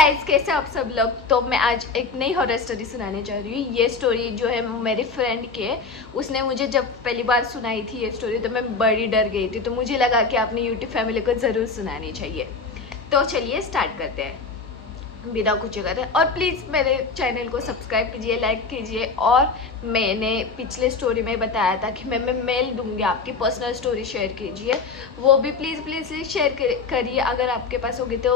Guys, कैसे आप सब लोग। तो मैं आज एक नई हॉरर स्टोरी सुनाने जा रही हूँ। ये स्टोरी जो है मेरी फ्रेंड की है। उसने मुझे जब पहली बार सुनाई थी ये स्टोरी तो मैं बड़ी डर गई थी, तो मुझे लगा कि अपनी यूट्यूब फैमिली को ज़रूर सुनानी चाहिए। तो चलिए स्टार्ट करते हैं बिना कुछ करते। और प्लीज़ मेरे चैनल को सब्सक्राइब कीजिए, लाइक कीजिए। और मैंने पिछले स्टोरी में बताया था कि मैं मेल दूंगी, आपकी पर्सनल स्टोरी शेयर कीजिए, वो भी प्लीज़ प्लीज़ शेयर करिए अगर आपके पास होगी तो।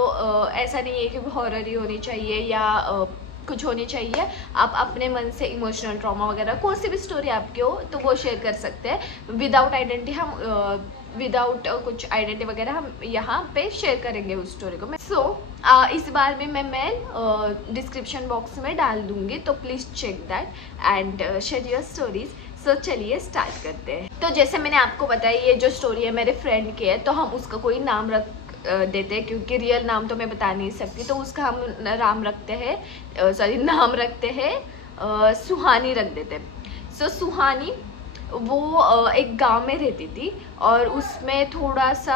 ऐसा नहीं है कि हॉरर ही होनी चाहिए या कुछ होनी चाहिए। आप अपने मन से इमोशनल ट्रॉमा वगैरह कोई सी भी स्टोरी आपकी हो तो वो शेयर कर सकते हैं। विदाउट आइडेंटिटी हम विदाउट कुछ आइडेंटिटी वगैरह हम यहाँ पे शेयर करेंगे उस स्टोरी को। इस बार भी मैं मेल डिस्क्रिप्शन बॉक्स में डाल दूंगी, तो please check that and share your stories. So चलिए स्टार्ट करते हैं। तो जैसे मैंने आपको बताया ये जो स्टोरी है मेरे फ्रेंड की है, तो हम उसका कोई नाम रख देते हैं क्योंकि रियल नाम तो मैं बता नहीं सकती। तो उसका हम नाम रखते हैं सुहानी रख देते हैं। सो सुहानी वो एक गांव में रहती थी और उसमें थोड़ा सा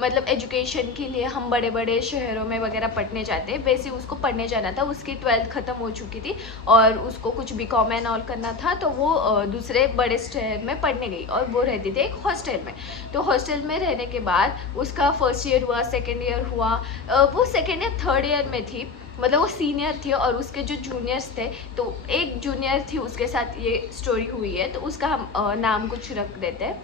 मतलब एजुकेशन के लिए हम बड़े बड़े शहरों में वगैरह पढ़ने जाते हैं, वैसे उसको पढ़ने जाना था। उसकी 12th ख़त्म हो चुकी थी और उसको कुछ बीकॉम एंड ऑल करना था, तो वो दूसरे बड़े शहर में पढ़ने गई और वो रहती थी एक हॉस्टल में। तो हॉस्टल में रहने के बाद उसका फर्स्ट ईयर हुआ, सेकेंड ईयर हुआ, वो सेकेंड या थर्ड ईयर में थी, मतलब वो सीनियर थी और उसके जो जूनियर्स थे, तो एक जूनियर थी उसके साथ ये स्टोरी हुई है। तो उसका हम नाम कुछ रख देते हैं,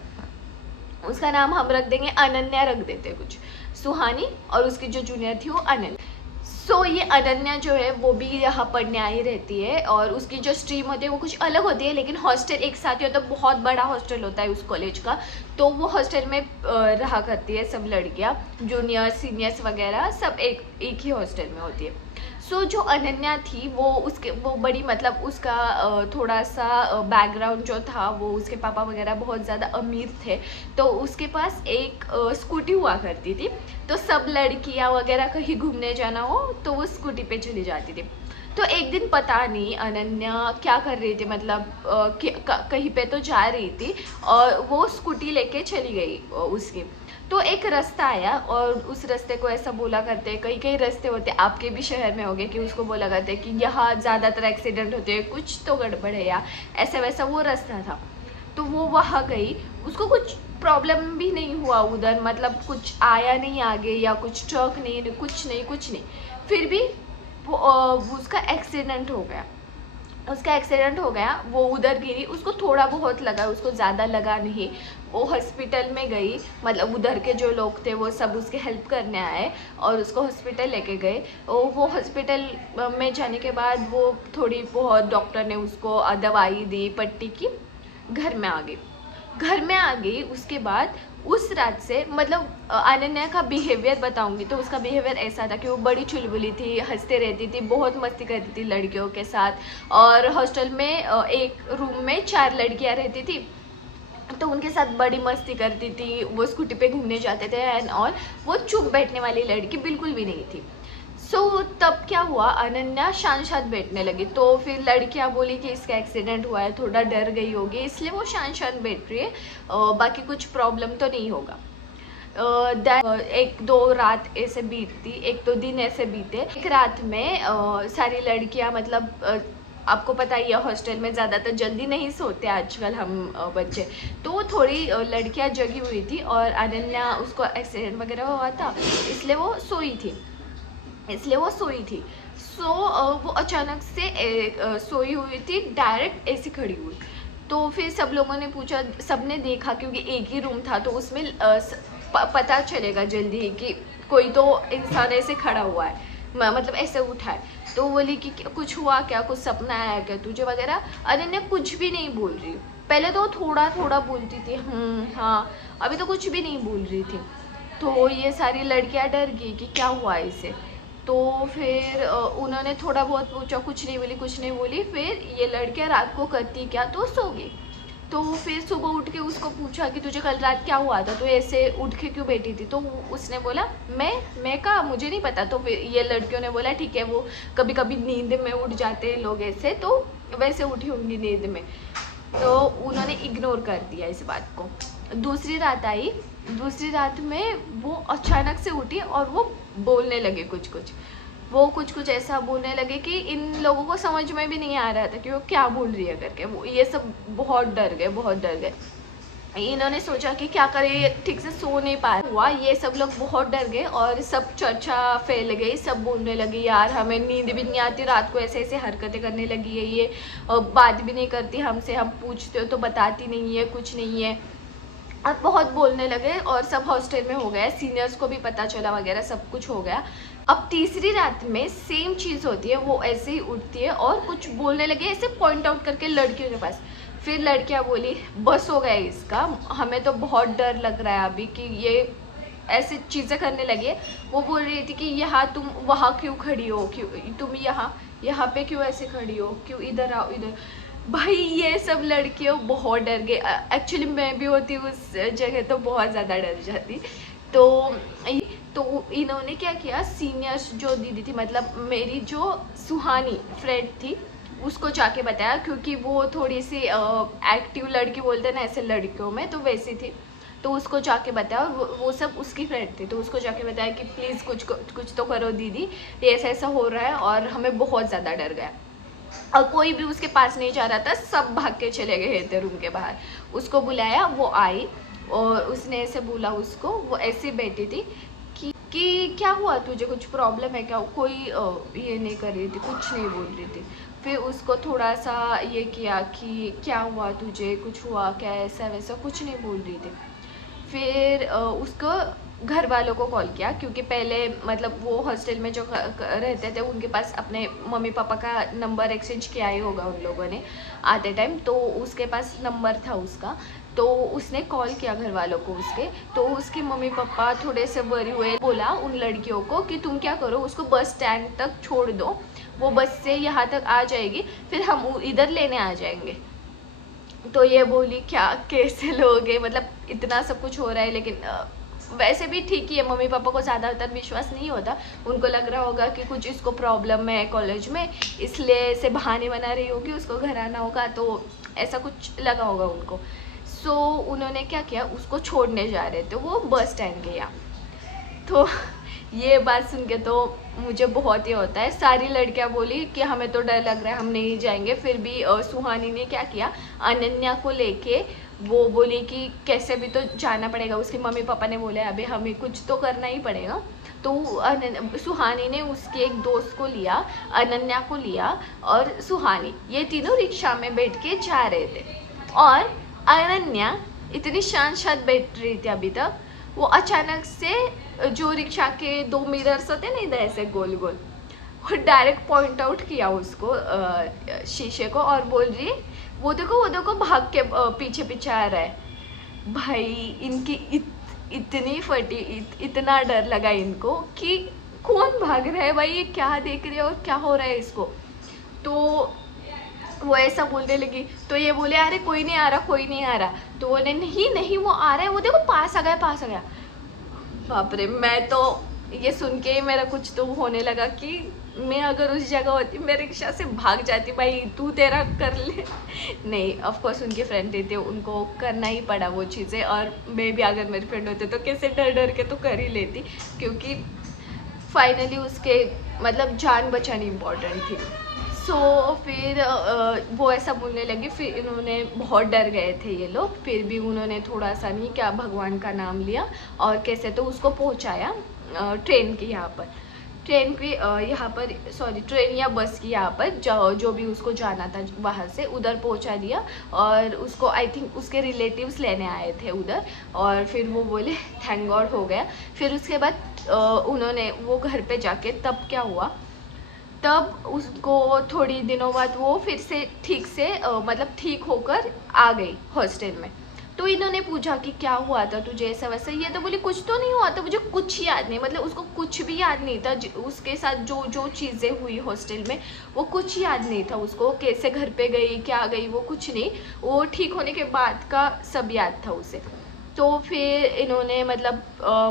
उसका नाम हम रख देंगे अनन्या रख देते हैं कुछ, सुहानी, और उसकी जो जूनियर थी वो अनन्या। सो ये अनन्या जो है वो भी यहाँ पढ़ने आई रहती है और उसकी जो स्ट्रीम होती है वो कुछ अलग होती है, लेकिन हॉस्टल एक साथ ही होता है, बहुत बड़ा हॉस्टल होता है उस कॉलेज का। तो वो हॉस्टल में रहा करती है सब लड़कियाँ, जूनियर्स सीनियर्स वगैरह सब एक ही हॉस्टल में होती है। सो जो अनन्या थी वो बड़ी, मतलब उसका थोड़ा सा बैकग्राउंड जो था, वो उसके पापा वगैरह बहुत ज़्यादा अमीर थे, तो उसके पास एक स्कूटी हुआ करती थी। तो सब लड़कियां वगैरह कहीं घूमने जाना हो तो वो स्कूटी पे चली जाती थी। तो एक दिन पता नहीं अनन्या क्या कर रही थी, मतलब कहीं पे तो जा रही थी और वो स्कूटी लेके चली गई उसकी। तो एक रास्ता आया और उस रास्ते को ऐसा बोला करते हैं, कई कई रास्ते होते हैं, आपके भी शहर में होंगे, कि उसको बोला करते हैं कि यहाँ ज़्यादातर एक्सीडेंट होते हैं, कुछ तो गड़बड़ है या ऐसा वैसा वो रास्ता था। तो वो वहाँ गई, उसको कुछ प्रॉब्लम भी नहीं हुआ उधर, मतलब कुछ आया नहीं आगे या कुछ ट्रक नहीं, कुछ नहीं। फिर भी उसका एक्सीडेंट हो गया। वो उधर गिरी, उसको थोड़ा बहुत लगा, उसको ज़्यादा लगा नहीं। वो हॉस्पिटल में गई, मतलब उधर के जो लोग थे वो सब उसके हेल्प करने आए और उसको हॉस्पिटल लेके गए। वो हॉस्पिटल में जाने के बाद वो थोड़ी बहुत डॉक्टर ने उसको दवाई दी, पट्टी की, घर में आ गई। उसके बाद उस रात से, मतलब अनन्या का बिहेवियर बताऊंगी तो उसका बिहेवियर ऐसा था कि वो बड़ी चुलबुली थी, हंसते रहती थी, बहुत मस्ती करती थी लड़कियों के साथ। और हॉस्टल में एक रूम में 4 लड़कियां रहती थी, तो उनके साथ बड़ी मस्ती करती थी, वो स्कूटी पे घूमने जाते थे एंड ऑल। वो चुप बैठने वाली लड़की बिल्कुल भी नहीं थी। तब क्या हुआ, अनन्या शांत बैठने लगी। तो फिर लड़कियां बोली कि इसका एक्सीडेंट हुआ है, थोड़ा डर गई होगी इसलिए वो शांत बैठ रही है, बाकी कुछ प्रॉब्लम तो नहीं होगा। एक दो रात ऐसे बीतती, एक दो दिन ऐसे बीते। एक रात में सारी लड़कियां, मतलब आपको पता ही है हॉस्टल में ज़्यादातर जल्दी नहीं सोते आजकल हम बच्चे, तो थोड़ी लड़कियां जगी हुई थी और अनन्या, उसको एक्सीडेंट वगैरह हुआ था इसलिए वो सोई थी। वो अचानक से सोई हुई थी, डायरेक्ट ऐसी खड़ी हुई। तो फिर सब लोगों ने पूछा, सबने देखा क्योंकि एक ही रूम था, तो उसमें पता चलेगा जल्दी ही कि कोई तो इंसान ऐसे खड़ा हुआ है, मतलब ऐसे उठा है। तो बोली कि कुछ हुआ क्या, कुछ सपना आया क्या तुझे वगैरह। अनन्या कुछ भी नहीं बोल रही, पहले तो थोड़ा थोड़ा बोलती थी, हाँ, अभी तो कुछ भी नहीं बोल रही थी। तो ये सारी लड़कियां डर गई कि क्या हुआ इसे। तो फिर उन्होंने थोड़ा बहुत पूछा, कुछ नहीं बोली। फिर ये लड़कियां रात को करती क्या, तो सो गई। तो फिर सुबह उठ के उसको पूछा कि तुझे कल रात क्या हुआ था, तो ऐसे उठ के क्यों बैठी थी। तो उसने बोला मैं कहा मुझे नहीं पता। तो फिर ये लड़कियों ने बोला ठीक है, वो कभी कभी नींद में उठ जाते हैं लोग ऐसे, तो वैसे उठी होंगी नींद में। तो उन्होंने इग्नोर कर दिया इस बात को। दूसरी रात में वो अचानक से उठी और वो बोलने लगे कुछ। वो कुछ कुछ ऐसा बोलने लगे कि इन लोगों को समझ में भी नहीं आ रहा था कि वो क्या बोल रही है करके। वो ये सब बहुत डर गए, बहुत डर गए। इन्होंने सोचा कि क्या करें, ये ठीक से सो नहीं पा हुआ, ये सब लोग बहुत डर गए और सब चर्चा फैल गई। सब बोलने लगी यार हमें नींद भी नहीं आती, रात को ऐसे ऐसे हरकतें करने लगी है ये, बात भी नहीं करती हमसे, हम पूछते हो तो बताती नहीं है, कुछ नहीं है। अब बहुत बोलने लगे और सब हॉस्टल में हो गया, सीनियर्स को भी पता चला वगैरह, सब कुछ हो गया। अब तीसरी रात में सेम चीज़ होती है, वो ऐसे ही उठती है और कुछ बोलने लगे ऐसे पॉइंट आउट करके लड़कियों के पास। फिर लड़कियां बोली बस हो गया इसका, हमें तो बहुत डर लग रहा है अभी कि ये ऐसी चीज़ें करने लगे। वो बोल रही थी कि यहाँ तुम वहाँ क्यों खड़ी हो, क्यों तुम यहाँ पे क्यों ऐसे खड़ी हो, क्यों इधर आओ इधर। भाई ये सब लड़कियां बहुत डर गए। एक्चुअली मैं भी होती उस जगह तो बहुत ज़्यादा डर जाती। तो इन्होंने क्या किया, सीनियर्स जो दीदी थी, मतलब मेरी जो सुहानी फ्रेंड थी, उसको जाके बताया, क्योंकि वो थोड़ी सी एक्टिव लड़की बोलते हैं ना ऐसे लड़कियों में, तो वैसी थी। तो उसको जाके बताया, और वो सब उसकी फ्रेंड थी, तो उसको जाके बताया कि प्लीज़ कुछ तो करो दीदी, ये ऐसा ऐसा हो रहा है और हमें बहुत ज़्यादा डर गया। और कोई भी उसके पास नहीं जा रहा था, सब भाग के चले गए थे रूम के बाहर। उसको बुलाया, वो आई और उसने ऐसे बोला उसको, वो ऐसे बैठी थी कि क्या हुआ तुझे, कुछ प्रॉब्लम है क्या। कोई ये नहीं कर रही थी, कुछ नहीं बोल रही थी। फिर उसको थोड़ा सा ये किया कि क्या हुआ तुझे, कुछ हुआ क्या, ऐसा वैसा कुछ नहीं बोल रही थी। फिर उसको घर वालों को कॉल किया, क्योंकि पहले मतलब वो हॉस्टल में जो रहते थे उनके पास अपने मम्मी पापा का नंबर एक्सचेंज किया ही होगा उन लोगों ने आते टाइम, तो उसके पास नंबर था उसका। तो उसने कॉल किया घर वालों को उसके, तो उसके मम्मी पापा थोड़े से वरी हुए। बोला उन लड़कियों को कि तुम क्या करो, उसको बस स्टैंड तक छोड़ दो, वो बस से यहाँ तक आ जाएगी, फिर हम इधर लेने आ जाएंगे। तो ये बोली क्या कैसे लोगे, मतलब इतना सब कुछ हो रहा है, लेकिन वैसे भी ठीक ही है, मम्मी पापा को ज़्यादातर विश्वास नहीं होता, उनको लग रहा होगा कि कुछ इसको प्रॉब्लम है कॉलेज में, इसलिए ऐसे बहाने बना रही होगी, उसको घर आना होगा, तो ऐसा कुछ लगा होगा उनको। सो उन्होंने क्या किया, उसको छोड़ने जा रहे थे, वो बस स्टैंड गया। तो ये बात सुन के तो मुझे बहुत ही होता है। सारी लड़कियां बोली कि हमें तो डर लग रहा है, हम नहीं जाएंगे। फिर भी सुहानी ने क्या किया, अनन्या को लेके वो बोली कि कैसे भी तो जाना पड़ेगा। उसके मम्मी पापा ने बोले अबे हमें कुछ तो करना ही पड़ेगा। तो सुहानी ने उसके एक दोस्त को लिया, अनन्या को लिया और सुहानी, ये तीनों रिक्शा में बैठ के जा रहे थे। और अनन्या इतनी शांत बैठ रही थी अभी तक, वो अचानक से जो रिक्शा के दो मिरर्स होते हैं ना इधर ऐसे गोल गोल, वो डायरेक्ट पॉइंट आउट किया उसको शीशे को, और बोल रही है वो देखो भाग के पीछे पीछे आ रहा है। भाई इनकी इतनी फटी, इतना डर लगा इनको कि कौन भाग रहा है भाई, ये क्या देख रहे हैं और क्या हो रहा है इसको। तो वो ऐसा बोलने लगी, तो ये बोले अरे कोई नहीं आ रहा, कोई नहीं आ रहा। तो बोले नहीं नहीं वो आ रहा है, वो देखो पास आ गया, पास आ गया। बाप रे, मैं तो ये सुन के मेरा कुछ तो होने लगा कि मैं अगर उस जगह होती मैं रिक्शा से भाग जाती, भाई तू तेरा कर ले। नहीं, ऑफ कोर्स उनके फ्रेंड थे, उनको करना ही पड़ा वो चीज़ें, और मैं भी अगर मेरी फ्रेंड होते तो कैसे डर डर के तो कर ही लेती, क्योंकि फाइनली उसके मतलब जान बचानी इम्पोर्टेंट थी। सो फिर वो ऐसा बोलने लगी। फिर इन्होंने बहुत डर गए थे ये लोग, फिर भी उन्होंने थोड़ा सा नहीं क्या भगवान का नाम लिया और कैसे तो उसको पहुंचाया ट्रेन की यहाँ पर, ट्रेन की यहाँ पर सॉरी ट्रेन या बस की यहाँ पर जो भी उसको जाना था बाहर से उधर पहुँचा दिया। और उसको आई थिंक उसके रिलेटिव्स लेने आए थे उधर, और फिर वो बोले थैंक गॉड हो गया। फिर उसके बाद उन्होंने वो घर पे जाके तब क्या हुआ, तब उसको थोड़ी दिनों बाद वो फिर से ठीक से मतलब ठीक होकर आ गई हॉस्टल में। तो इन्होंने पूछा कि क्या हुआ था तुझे ऐसा वैसा, ये तो बोली कुछ तो नहीं हुआ था, मुझे कुछ याद नहीं, मतलब उसको कुछ भी याद नहीं था। उसके साथ जो जो चीज़ें हुई हॉस्टल में वो कुछ याद नहीं था उसको, कैसे घर पे गई क्या गई वो कुछ नहीं, वो ठीक होने के बाद का सब याद था उसे। तो फिर इन्होंने मतलब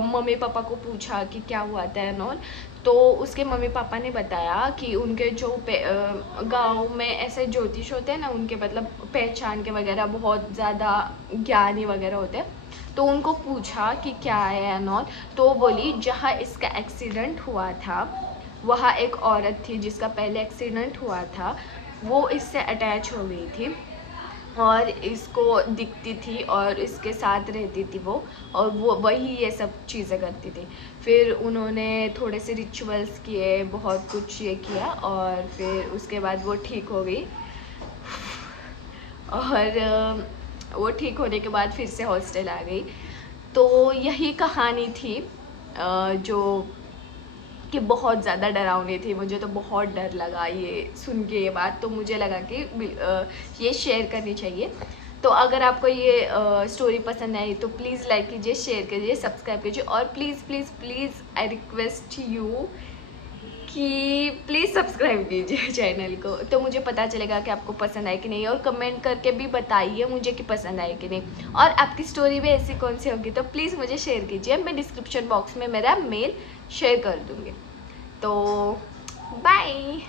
मम्मी पापा को पूछा कि क्या हुआ था एंड ऑल। तो उसके मम्मी पापा ने बताया कि उनके जो गांव में ऐसे ज्योतिष होते हैं ना, उनके मतलब पहचान के वगैरह बहुत ज़्यादा ज्ञानी वगैरह होते हैं। तो उनको पूछा कि क्या है एंड ऑल। तो बोली जहाँ इसका एक्सीडेंट हुआ था वहाँ एक औरत थी जिसका पहले एक्सीडेंट हुआ था, वो इससे अटैच हो गई थी और इसको दिखती थी और इसके साथ रहती थी वो, और वो वही ये सब चीज़ें करती थी। फिर उन्होंने थोड़े से रिचुअल्स किए, बहुत कुछ ये किया और फिर उसके बाद वो ठीक हो गई। और वो ठीक होने के बाद फिर से हॉस्टल आ गई। तो यही कहानी थी जो कि बहुत ज़्यादा डरावनी थी। मुझे तो बहुत डर लगा ये सुन के ये बात, तो मुझे लगा कि ये शेयर करनी चाहिए। तो अगर आपको ये स्टोरी पसंद आई तो प्लीज़ लाइक कीजिए, शेयर कीजिए, सब्सक्राइब कीजिए और please please please I request you कि प्लीज़ सब्सक्राइब कीजिए चैनल को, तो मुझे पता चलेगा कि आपको पसंद आए कि नहीं। और कमेंट करके भी बताइए मुझे कि पसंद आए कि नहीं, और आपकी स्टोरी भी ऐसी कौन सी होगी तो प्लीज़ मुझे शेयर कीजिए। मैं डिस्क्रिप्शन बॉक्स में मेरा मेल शेयर कर दूँगी। तो बाय।